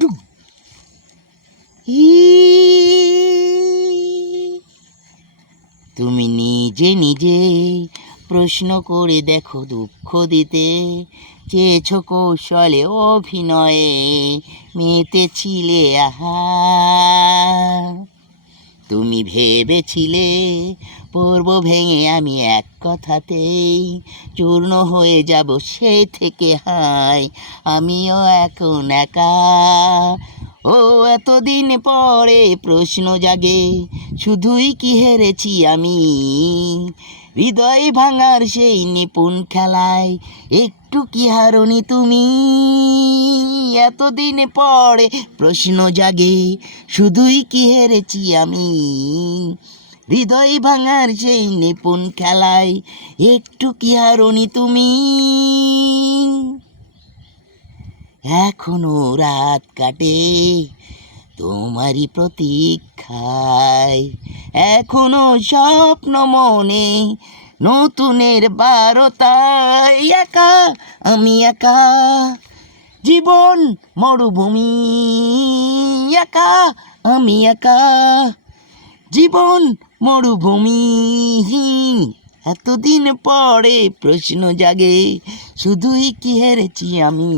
ডুক। তুমি নিজে নিজে প্রশ্ন করে দেখো, দুঃখ দিতে চেয়েছ কৌশলে অভিনয়ে মেতেছিলে আহা। তুমি ভেবেছিলে পর্ব ভেঙে আমি এক কথাতেই চূর্ণ হয়ে যাব, সে থেকে হায় আমিও এখন একা। ও এতদিন পরে প্রশ্ন জাগে, শুধুই কি হেরেছি আমি? হৃদয় ভাঙার সেই নিপুণ খেলায় একটু কি হারনি তুমি? এতদিন পরে প্রশ্ন জাগে, শুধুই কি হেরেছি আমি? হৃদয় ভাঙার সেই নিপুণ খেলায় একটু কি হারনি তুমি? এখনো রাত কাটে তোমারই প্রতীক্ষায়, এখনো স্বপ্ন মনে নতুনের বারতায়। একা আমি একা, জীবন মরুভূমি। একা আমি একা, জীবন মরুভূমি। এতদিন পরে প্রশ্ন জাগে, শুধুই কি হেরেছি আমি?